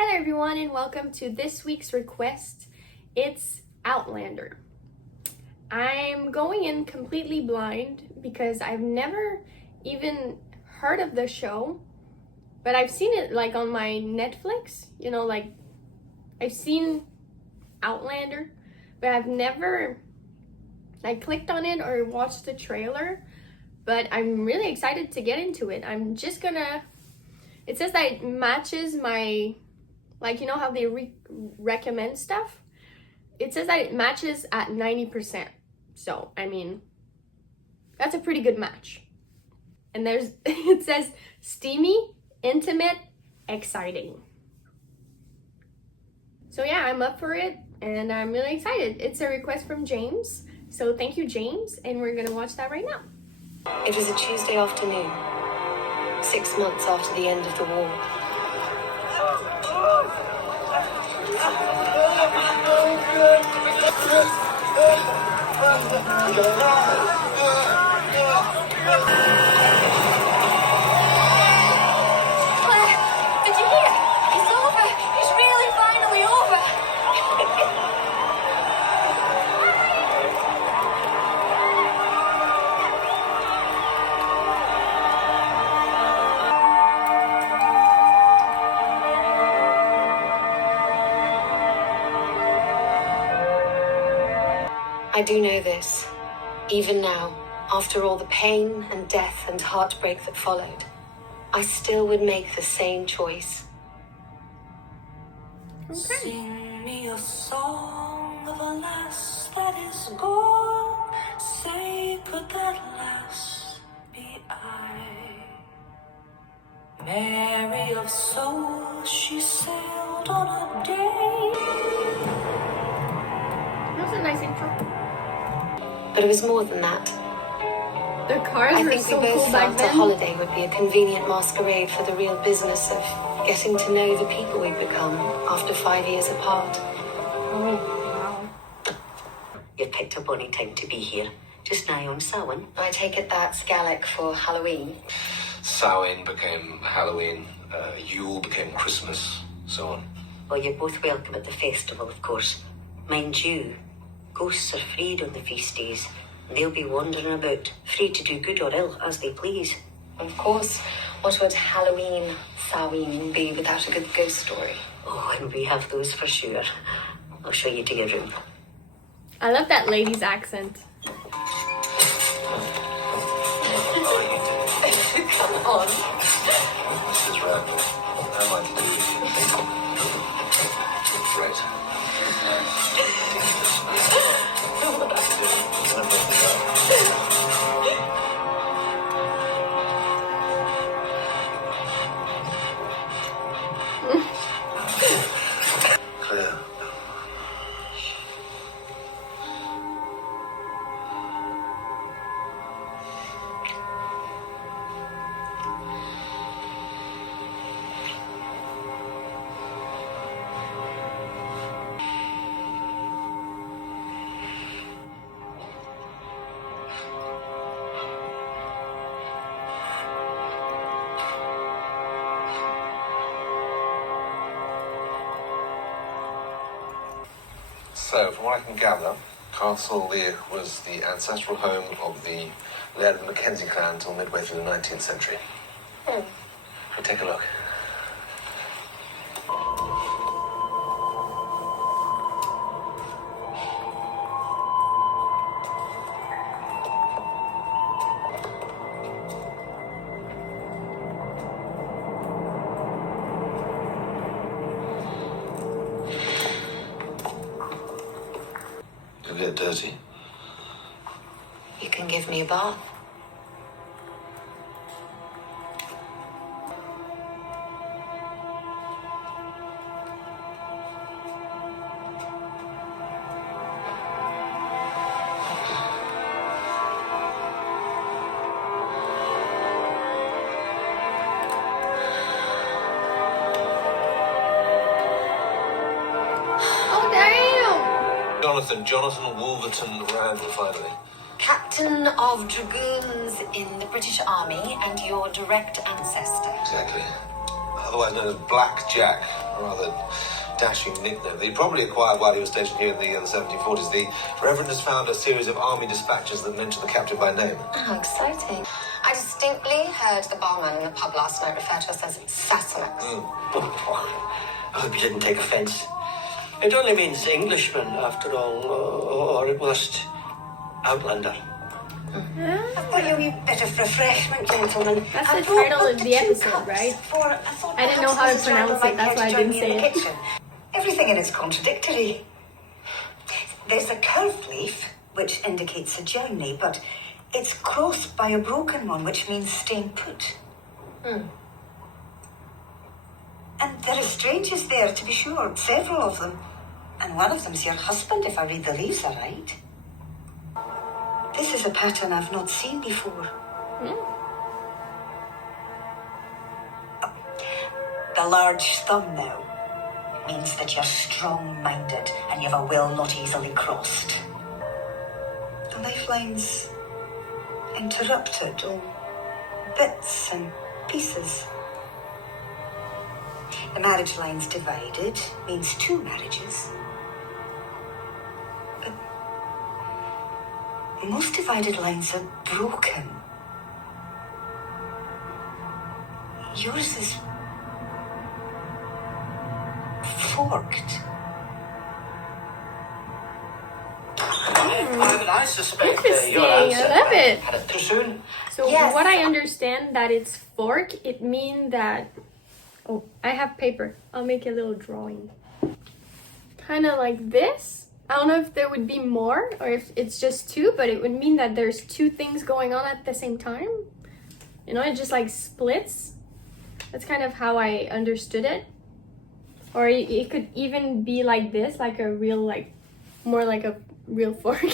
Hello everyone and welcome to this week's request. It's Outlander. I'm going in completely blind because I've never even heard of the show, but I've seen it like on my Netflix, like I've seen Outlander, but I've never clicked on it or watched the trailer, but I'm really excited to get into it. It says that it matches my, how they recommend stuff. It says that it matches at 90%. So, that's a pretty good match. And it says steamy, intimate, exciting. So yeah, I'm up for it and I'm really excited. It's a request from James. So thank you, James. And we're gonna watch that right now. It was a Tuesday afternoon, 6 months after the end of the war. Claire, did you hear? It's over. It's really finally over. I do know this. Even now, after all the pain and death and heartbreak that followed, I still would make the same choice. Okay. Sing me a song of a lass that is gone. Say, could that lass be I? Mary of soul, she sailed on a day. That was a nice intro. But it was more than that. The cars I were think so we both cool back felt a then. holiday would be a convenient masquerade for the real business of getting to know the people we'd become after 5 years apart. Oh, wow. You've picked a bonny time to be here, just nigh on Samhain. I take it that's Gaelic for Halloween. Samhain became Halloween, Yule became Christmas, so on. Well, you're both welcome at the festival, of course. Mind you, ghosts are freed on the feast days, and they'll be wandering about, free to do good or ill as they please. Of course, what would Halloween, Samhain be without a good ghost story? Oh, and we have those for sure. I'll show you to your room. I love that lady's accent. Come on. This is Randall. How am I to do with you? Right. Claire. So, from what I can gather, Castle Lear was the ancestral home of the Laird of the Mackenzie clan until midway through the 19th century. We'll take a look. You'll get dirty. You can give me a bath. Oh, damn! Jonathan Wolverton Randall, finally. Captain of Dragoons in the British Army and your direct ancestor. Exactly. otherwise known as Black Jack, a rather dashing nickname that he probably acquired while he was stationed here in the 1740s. The Reverend has found a series of army dispatches that mention the captain by name. How exciting. I distinctly heard the barman in the pub last night refer to us as Sassenach. I hope you didn't take offence. It only means Englishman, after all, or at worst, Outlander. I've got you a wee bit of refreshment, gentlemen. That's the title of the episode, right? I didn't know how to pronounce it, that's why I didn't say it. Everything in it's contradictory. There's a curved leaf, which indicates a journey, but it's crossed by a broken one, which means staying put. And there are strangers there, to be sure, several of them. And one of them's your husband, if I read the leaves aright. This is a pattern I've not seen before. The large thumb now means that you're strong-minded and you've a will not easily crossed. The lifeline's interrupted, or bits and pieces. The marriage line's divided, means 2 marriages. But most divided lines are broken. Yours is forked. I suspect Interesting, your answer I love it. had it too soon. So Yes. what I understand that it's fork, it means that... Oh, I have paper. I'll make a little drawing. Kind of like this. I don't know if there would be more or if it's just 2, but it would mean that there's 2 things going on at the same time. You know, it just like splits. That's kind of how I understood it. Or it could even be like this, like a real, like, more like a real fork.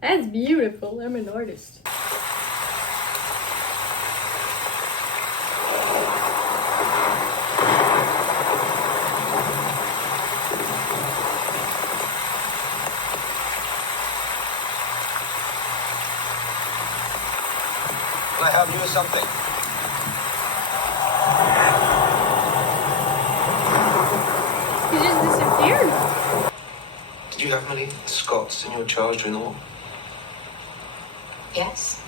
That's beautiful. I'm an artist. Can I help you with something? He just disappeared. Did you have many Scots in your charge during the war? Yes.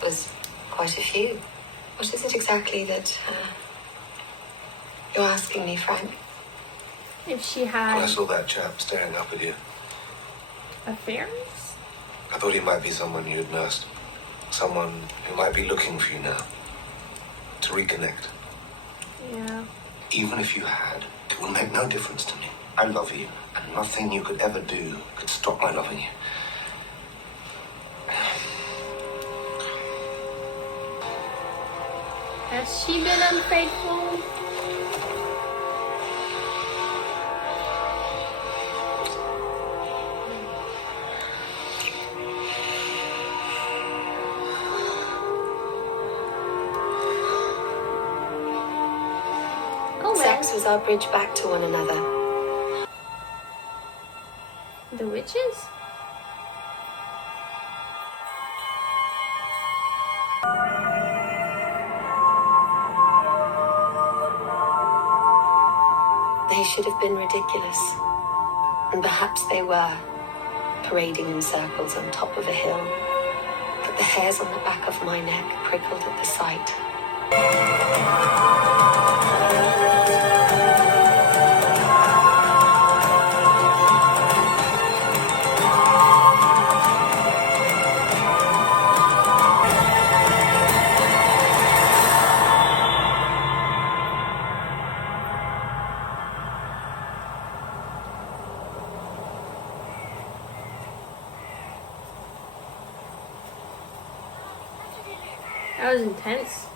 There's quite a few. What is it exactly that you're asking me, Frank? If she When I had saw that chap staring up at you, affairs? I thought he might be someone you had nursed. Someone who might be looking for you now. To reconnect. Yeah. Even if you had, it will make no difference to me. I love you, and nothing you could ever do could stop my loving you. Has she been unfaithful? Oh well. Sex was our bridge back to one another. The witches? They should have been ridiculous. And perhaps they were, parading in circles on top of a hill. But the hairs on the back of my neck prickled at the sight. That was intense.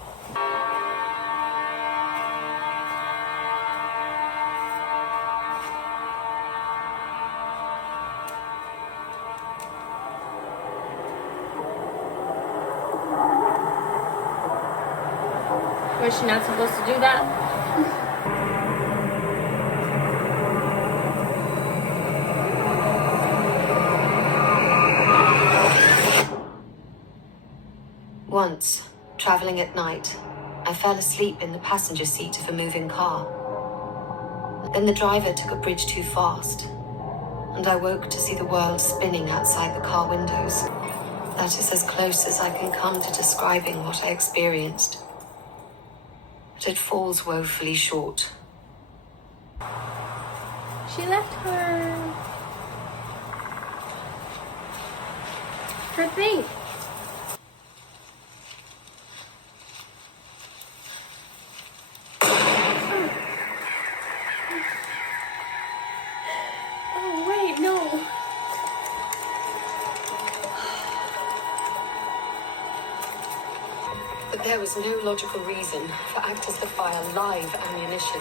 Was she not supposed to do that? Once, traveling at night, I fell asleep in the passenger seat of a moving car. Then the driver took a bridge too fast, and I woke to see the world spinning outside the car windows. That is as close as I can come to describing what I experienced. But it falls woefully short. She left her thing. Oh wait, no. But there was no logical reason for actors to fire live ammunition.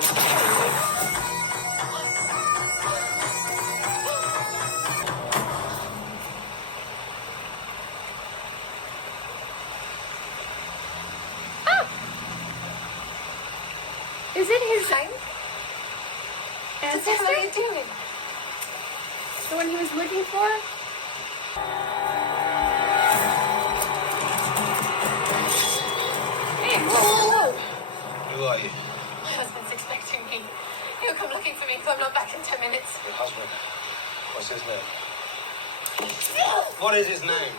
Is it his What the ancestor? hell are you doing? The one he was looking for? Hey, whoa. Who are you? My husband's expecting me. He'll come looking for me if I'm not back in 10 minutes. Your husband. What's his name? What is his name?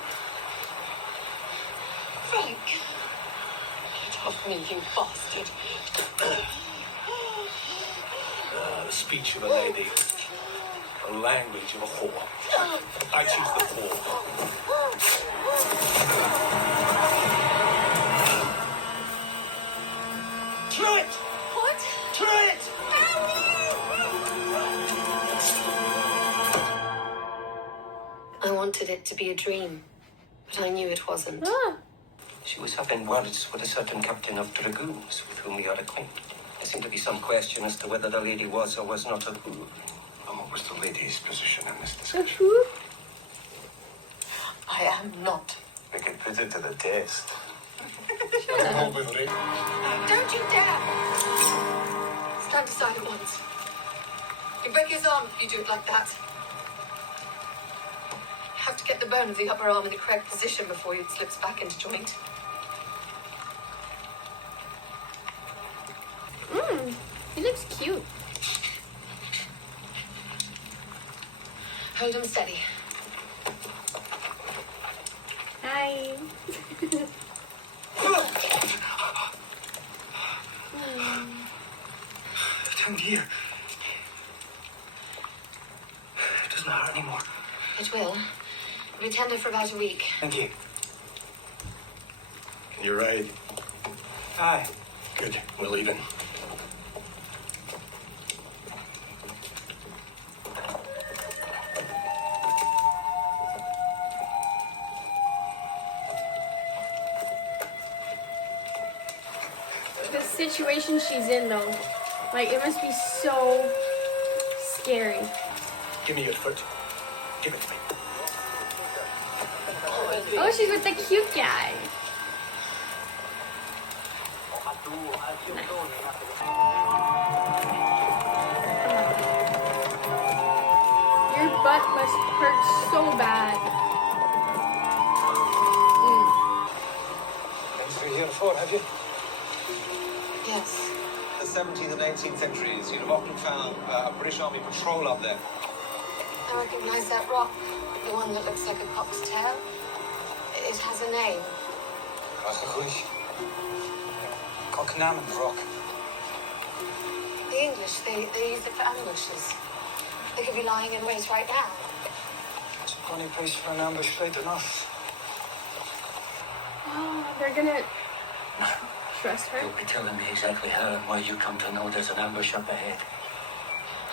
Frank. Get off me, you bastard. The speech of a lady. The language of a whore. I choose the whore. Try it! What? Try it! I wanted it to be a dream, but I knew it wasn't. Ah, She was having words with a certain captain of dragoons with whom we are acquainted. There seemed to be some question as to whether the lady was or was not a who. And what was the lady's position in this discussion? who? I am not. We could put it to the test. Don't you dare! Stand aside at once. You break his arm if you do it like that. You have to get the bone of the upper arm in the correct position before it slips back into joint. He looks cute. Hold him steady. Hi. Down here. It doesn't hurt anymore. It will. It'll be tender for about a week. Thank you. Can you ride? Aye. Good. We're leaving. The situation she's in, though. Like, it must be so scary. Give me your foot. Give it to me. Oh, she's with the cute guy. Your butt must hurt so bad. Been through here before, have you? Yes. The 17th and 18th centuries, you'd have often found a British Army patrol up there. I recognize that rock. The one that looks like a cock's tail. It has a name. Cocknam rock. The English, they use it for ambushes. They could be lying in wait right now. It's a funny place for an ambush right enough. Oh, they're gonna trust her. You'll be telling me exactly how and why you come to know there's an ambush up ahead.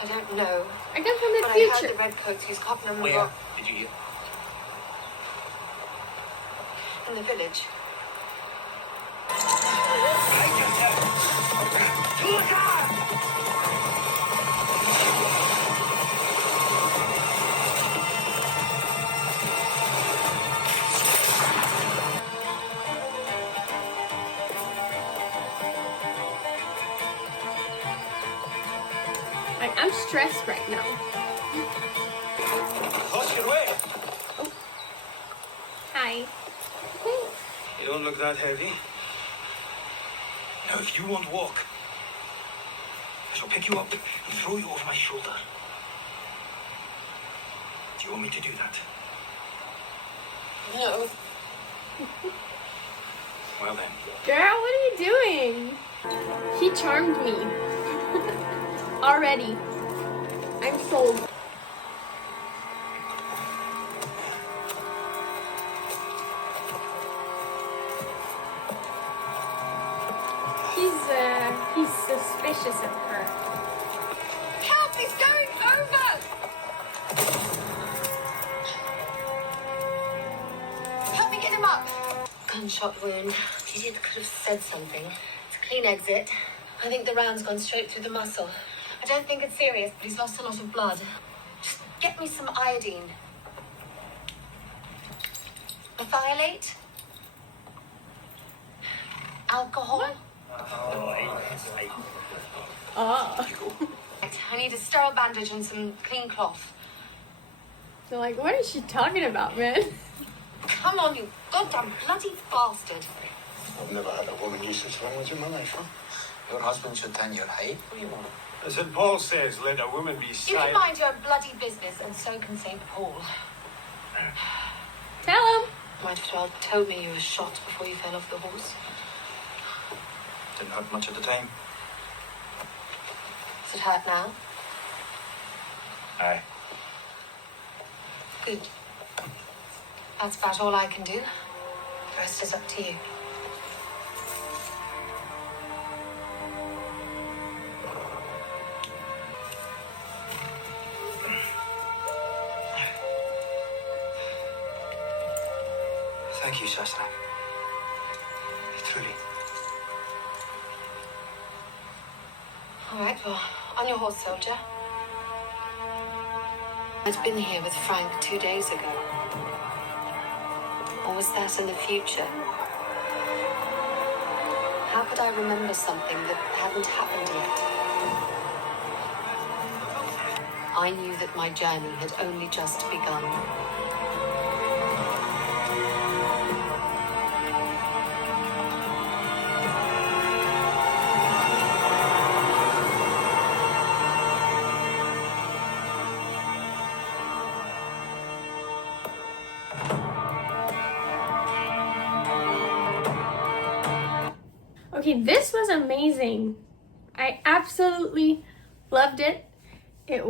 I don't know. I come from the But I heard future. the redcoats use Cocknam Where rock did you hear? in the village. Like, I'm stressed right now. What's your way? Hi. You don't look that heavy. Now, if you won't walk, I shall pick you up and throw you over my shoulder. Do you want me to do that? No. Well then. Girl, what are you doing? He charmed me. Already. I'm sold. He's suspicious of her. Help! He's going over! Help me get him up! Gunshot wound. He could have said something. It's a clean exit. I think the round's gone straight through the muscle. I don't think it's serious, but he's lost a lot of blood. Just get me some iodine. Methylate? Alcohol? Oh. I need a sterile bandage and some clean cloth. So like, what is she talking about, man? Come on, you goddamn bloody bastard. I've never had a woman use such language in my life, huh? Your husband should tell your height. What do you want? As St. Paul says, let a woman be You silent. can mind your bloody business, and so can St. Paul. Tell him. Might as well told me you were shot before you fell off the horse. Didn't hurt much at the time. Does it hurt now? Aye. Good. That's about all I can do. The rest is up to you. Thank you, Sassenach. Truly. All right, well, on your horse, soldier. I'd been here with Frank 2 days ago. Or was that in the future? How could I remember something that hadn't happened yet? I knew that my journey had only just begun. Okay, this was amazing. I absolutely loved it. It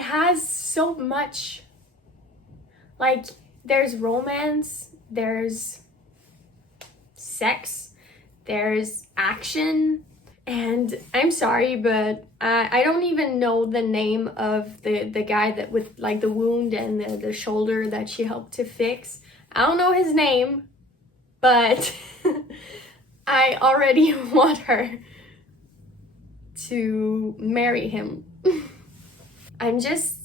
has so much, like, there's romance, there's sex, there's action, and I'm sorry, but I don't even know the name of the guy that with like the wound and the shoulder that she helped to fix. I don't know his name, but I already want her to marry him. I'm just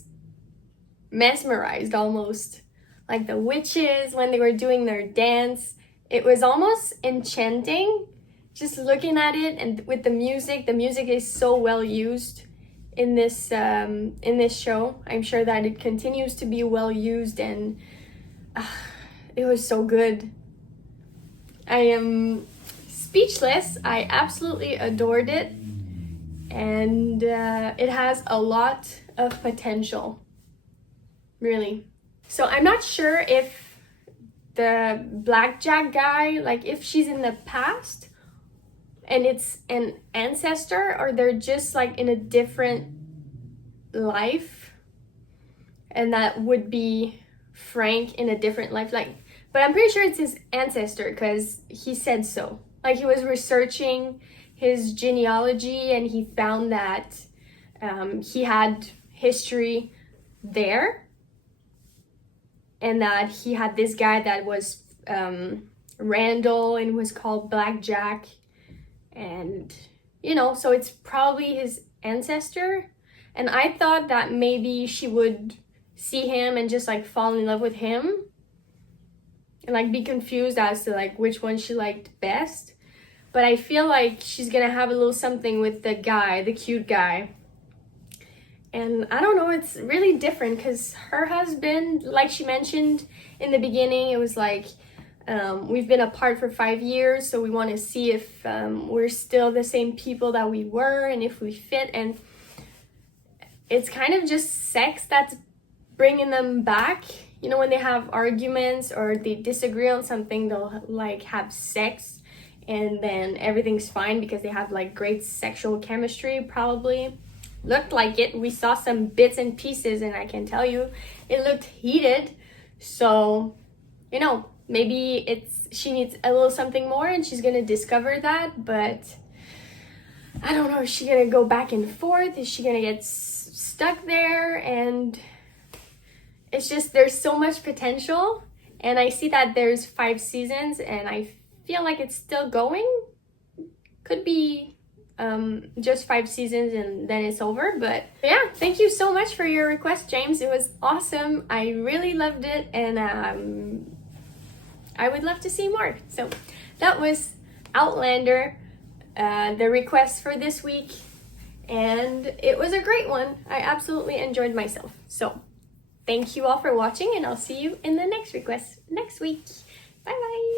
mesmerized almost. Like the witches, when they were doing their dance, it was almost enchanting just looking at it. And with the music is so well used in this show. I'm sure that it continues to be well used, and it was so good. I am speechless. I absolutely adored it, and it has a lot of potential, really. So I'm not sure if the blackjack guy, like if she's in the past and it's an ancestor, or they're just like in a different life, and that would be Frank in a different life. Like, but I'm pretty sure it's his ancestor because he said so. Like, he was researching his genealogy and he found that he had history there, and that he had this guy that was Randall and was called Blackjack, and you know, so it's probably his ancestor. And I thought that maybe she would see him and just like fall in love with him and like be confused as to like which one she liked best. But I feel like she's gonna have a little something with the guy, the cute guy. And I don't know, it's really different because her husband, like she mentioned in the beginning, it was like We've been apart for 5 years, so we want to see if we're still the same people that we were and if we fit. And it's kind of just sex that's bringing them back. You know, when they have arguments or they disagree on something, they'll like have sex and then everything's fine because they have like great sexual chemistry, probably. Looked like it. We saw some bits and pieces and I can tell you it looked heated. So, you know, maybe she needs a little something more and she's gonna discover that, but I don't know, is she gonna go back and forth? Is she gonna get stuck there? And it's just, there's so much potential, and I see that there's 5 seasons and I feel like it's still going. Could be just 5 seasons and then it's over. But yeah, thank you so much for your request, James. It was awesome. I really loved it, and I would love to see more. So that was Outlander, the request for this week, and it was a great one. I absolutely enjoyed myself. So thank you all for watching, and I'll see you in the next request next week. Bye bye.